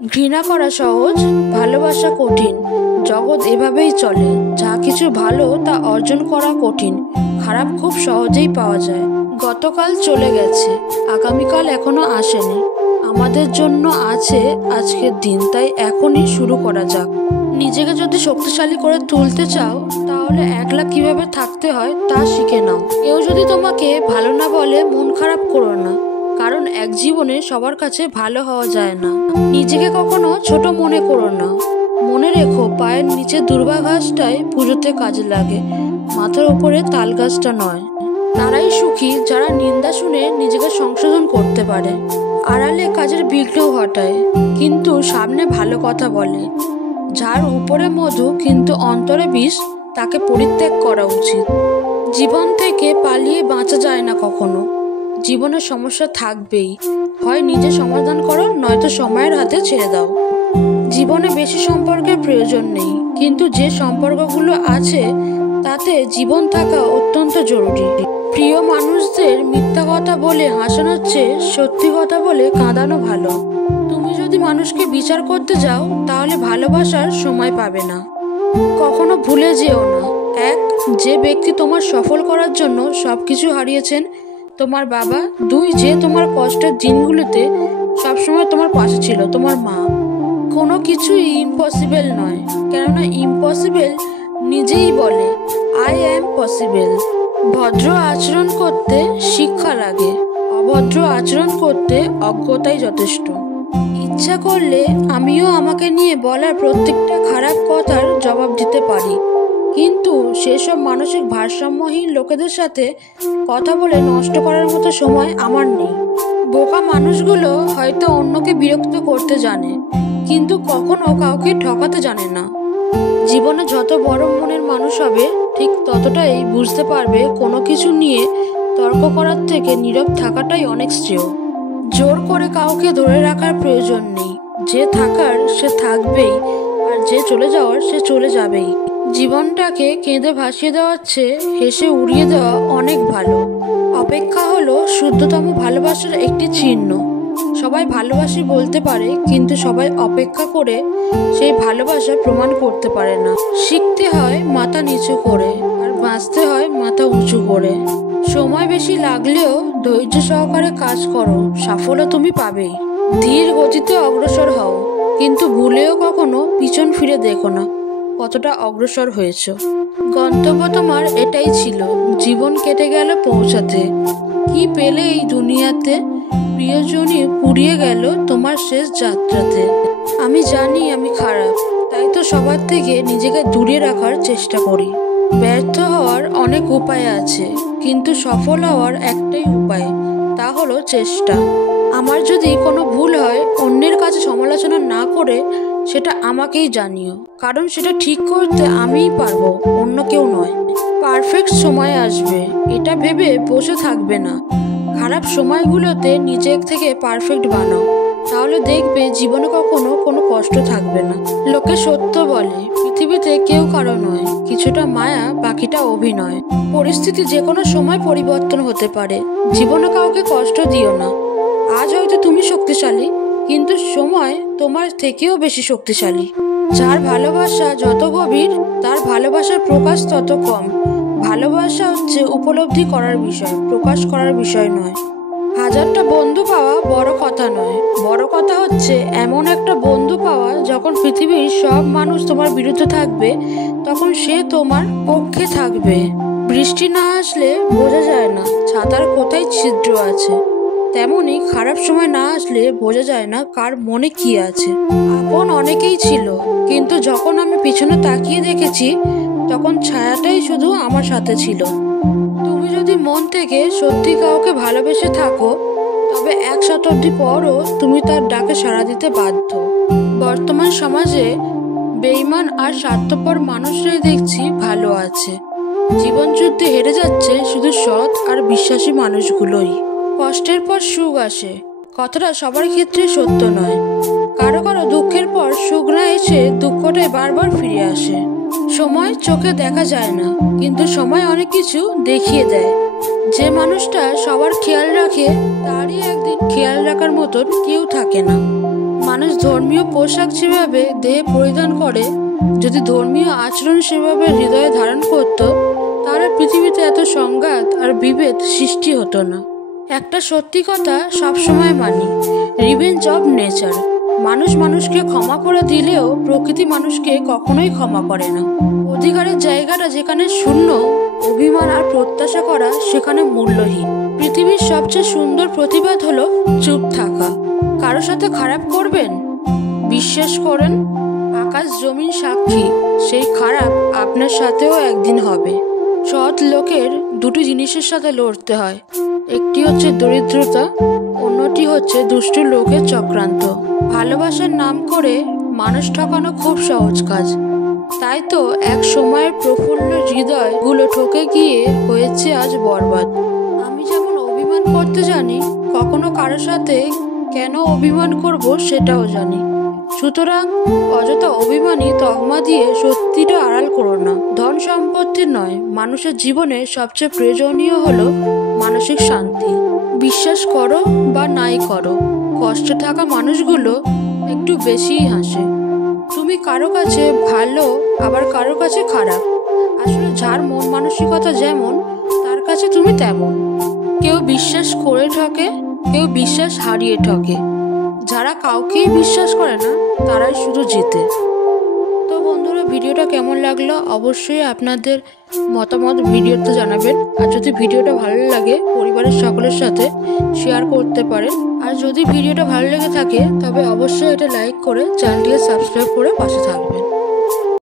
ঘৃণা করা সহজ, ভালোবাসা কঠিন। জগৎ এভাবেই চলে, যা কিছু ভালো তা অর্জন করা কঠিন, খারাপ খুব সহজেই পাওয়া যায়। গতকাল চলে গেছে, আগামীকাল এখনো আসেনি। আমাদের জন্য আছে আজকের দিন, তাই এখনই শুরু করা যাক। নিজেকে যদি শক্তিশালী করে তুলতে চাও, তাহলে একলা কিভাবে থাকতে হয় তা শিখে নাও। কেউ যদি তোমাকে ভালো না বলে, মন খারাপ করো না, কারণ এক জীবনে সবার কাছে ভালো হওয়া যায় না। নিজেকে কখনো ছোট মনে করো না। মনে রেখো, পায়ের নিচে দূর্বা ঘাসটাই পুজোতে কাজে লাগে, মাথার উপরে তাল গাছটা নয়। তারাই সুখী যারা নিন্দা শুনে নিজেকে সংশোধন করতে পারে, আড়ালে কাজের বিঘ্ন ঘটায় কিন্তু সামনে ভালো কথা বলে। যার উপরে মধু কিন্তু অন্তরে বিষ, তাকে পরিত্যাগ করা উচিত। জীবন থেকে পালিয়ে বাঁচা যায় না কখনো। জীবনে সমস্যা থাকবেই, হয় নিজে সমাধান করো, নয়তো সময়ের হাতে ছেড়ে দাও। জীবনে বেশি সম্পর্কের প্রয়োজন নেই, কিন্তু যে সম্পর্কগুলো আছে তাতে জীবন থাকা অত্যন্ত জরুরি। প্রিয় মানুষদের মিথ্যা কথা বলে হাসানোর চেয়ে সত্যি কথা বলে কাঁদানো ভালো। তুমি যদি মানুষকে বিচার করতে যাও, তাহলে ভালোবাসার সময় পাবে না। কখনো ভুলে যেও না, যে ব্যক্তি তোমার সফল করার জন্য সবকিছু হারিয়েছেন, তোমার বাবা। 2, যে তোমার কষ্টের দিনগুলোতে সবসময় তোমার পাশে ছিল, তোমার মা। কোনো কিছুই ইম্পসিবল নয়, কেননা ইম্পসিবল নিজেই বলে আই অ্যাম পসিবল। ভদ্র আচরণ করতে শিক্ষা লাগে, অভদ্র আচরণ করতে অজ্ঞতাই যথেষ্ট। ইচ্ছা করলে আমিও আমাকে নিয়ে বলার প্রত্যেকটা খারাপ কথার জবাব দিতে পারি, কিন্তু সেসব মানসিক ভারসাম্যহীন লোকেদের সাথে কথা বলে নষ্ট করার মতো সময় আমার নেই। বোকা মানুষগুলো হয়তো অন্যকে বিরক্ত করতে জানে, কিন্তু কখনো কাউকে ঠকাতে জানে না। জীবনে যত বড় মনের মানুষ হবে, ঠিক ততটাই বুঝতে পারবে কোনো কিছু নিয়ে তর্ক করার থেকে নীরব থাকাটাই অনেক শ্রেয়। জোর করে কাউকে ধরে রাখার প্রয়োজন নেই। যে থাকার সে থাকবেই, আর যে চলে যাওয়ার সে চলে যাবেই। জীবনটাকে কেঁদে ভাসিয়ে দেওয়ার চেয়ে হেসে উড়িয়ে দেওয়া অনেক ভালো। অপেক্ষা হলো শুদ্ধতম ভালোবাসার একটি চিহ্ন। সবাই ভালোবাসি বলতে পারে, কিন্তু সবাই অপেক্ষা করে সেই ভালোবাসা প্রমাণ করতে পারে না। শিখতে হয় মাথা নিচু করে, আর বাঁচতে হয় মাথা উঁচু করে। সময় বেশি লাগলেও ধৈর্য সহকারে কাজ করো, সাফল্য তুমি পাবেই। ধীর গতিতে অগ্রসর হও, কিন্তু ভুলেও কখনো পিছন ফিরে দেখো না কতটা অগ্রসর হয়েছ। গন্তব্য তোমার এটাই ছিল, জীবন কেটে গেল পৌঁছাতে। কি পেলে এই দুনিয়াতে, প্রিয়জনই পুড়িয়ে গেল তোমার শেষ যাত্রাতে। আমি জানি আমি খারাপ, তাই তো সবার থেকে নিজেকে দূরে রাখার চেষ্টা করি। ব্যর্থ হওয়ার অনেক উপায় আছে, কিন্তু সফল হওয়ার একটাই উপায়, তা হলো চেষ্টা। আমার যদি কোনো ভুল হয়, অন্যের কাছে সমালোচনা না করে সেটা আমাকেই জানিও, কারণ সেটা ঠিক করতে আমিই পারবো, অন্য কেউ নয়। পারফেক্ট সময় আসবে, এটা ভেবে বসে থাকবে না। খারাপ সময়গুলোতে নিজের থেকে পারফেক্ট বানাও, তাহলে দেখবে জীবনে কখনো কোনো কষ্ট থাকবে না। লোকে সত্য বলে, পৃথিবীতে কেউ কারো নয়, কিছুটা মায়া বাকিটা অভিনয়। পরিস্থিতি যে কোনো সময় পরিবর্তন হতে পারে, জীবনে কাউকে কষ্ট দিও না। আজ হয়তো তুমি শক্তিশালী, কিন্তু সময় তোমার থেকেও বেশি শক্তিশালী। যার ভালোবাসা যত গভীর, তার ভালোবাসার প্রকাশ তত কম। ভালোবাসা হচ্ছে উপলব্ধি করার বিষয়, প্রকাশ করার বিষয় নয়। 1000টা বন্ধু পাওয়া বড় কথা নয়, বড় কথা হচ্ছে এমন একটা বন্ধু পাওয়া যখন পৃথিবীর সব মানুষ তোমার বিরুদ্ধে থাকবে, তখন সে তোমার পক্ষে থাকবে। বৃষ্টি না আসলে বোঝা যায় না ছাতার কোথায় ছিদ্র আছে, তেমনি খারাপ সময় না আসলে বোঝা যায় না কার মনে কি আছে। আপন অনেকেই ছিল, কিন্তু যখন আমি পিছনে তাকিয়ে দেখেছি, তখন ছায়াটাই শুধু আমার সাথে ছিল। তুমি যদি মন থেকে সত্যি কাউকে ভালোবেসে থাকো, তবে 1 শতাব্দী পরও তুমি তার ডাকে সাড়া দিতে বাধ্য। বর্তমান সমাজে বেঈমান আর স্বার্থপর মানুষরাই দেখছি ভালো আছে। জীবন যুদ্ধে হেরে যাচ্ছে শুধু সৎ আর বিশ্বাসী মানুষগুলোই। কষ্টের পর সুখ আসে, কথাটা সবার ক্ষেত্রে সত্য নয়। কারো কারো দুঃখের পর সুখ না এসে দুঃখটাই বারবার ফিরে আসে। সময় চোখে দেখা যায় না, কিন্তু সময় অনেক কিছু দেখিয়ে দেয়। যে মানুষটা সবার খেয়াল রাখে, তারই একদিন খেয়াল রাখার মতন কেউ থাকে না। মানুষ ধর্মীয় পোশাক যেভাবে দেহে পরিধান করে, যদি ধর্মীয় আচরণ সেভাবে হৃদয়ে ধারণ করত, তাহলে পৃথিবীতে এত সংঘাত আর বিভেদ সৃষ্টি হতো না। একটা সত্যি কথা সবসময় মানি, রিভেঞ্জ অফ নেচার। মানুষ মানুষকে ক্ষমা করে দিলেও প্রকৃতি মানুষকে কখনোই ক্ষমা করে না। অধিকারের জায়গাটা যেখানে শূন্য, অভিমান আর প্রত্যাশা করা সেখানে মূল্যহীন। পৃথিবীর সবচেয়ে সুন্দর প্রতিবাদ হলো চুপ থাকা। কারোর সাথে খারাপ করবেন, বিশ্বাস করেন আকাশ জমিন সাক্ষী, সেই খারাপ আপনার সাথেও একদিন হবে। সৎ লোকের দুটি জিনিসের সাথে লড়তে হয়, একটি হচ্ছে দরিদ্রতা, অন্যটি হচ্ছে দুষ্টু লোকের চক্রান্ত। ভালোবাসার নাম করে মানুষ ঠকানো খুব সহজ কাজ, তাই তো এক সময়ের প্রফুল্ল হৃদয়গুলো ঠকে গিয়ে হয়েছে আজ বরবাদ। আমি যেমন অভিমান করতে জানি, কখনো কারোর সাথে কেন অভিমান করব সেটাও জানি। সুতরাং অযথা অভিমানী তকমা দিয়ে সত্যিটা আড়াল করো না। ধন সম্পত্তি নয়, মানুষের জীবনে সবচেয়ে প্রয়োজনীয় হলো মানসিক শান্তি। বিশ্বাস করো বা নাই করো, কষ্টে থাকা মানুষগুলো একটু বেশিই হাসে। তুমি কারো কাছে ভালো, আবার কারো কাছে খারাপ। আসলে যার মন মানসিকতা যেমন, তার কাছে তুমি তেমন। কেউ বিশ্বাস করে ঠকে, কেউ বিশ্বাস হারিয়ে ঠকে। যারা কাউকেই বিশ্বাস করে না, তারাই শুধু জিতে। তো বন্ধুরা, ভিডিওটা কেমন লাগলো অবশ্যই আপনাদের মতামত ভিডিওতে জানাবেন। আর যদি ভিডিওটা ভালো লাগে, পরিবারের সকলের সাথে শেয়ার করতে পারেন। আর যদি ভিডিওটা ভালো লেগে থাকে, তবে অবশ্যই এটা লাইক করে চ্যানেলটিকে সাবস্ক্রাইব করে পাশে থাকবেন।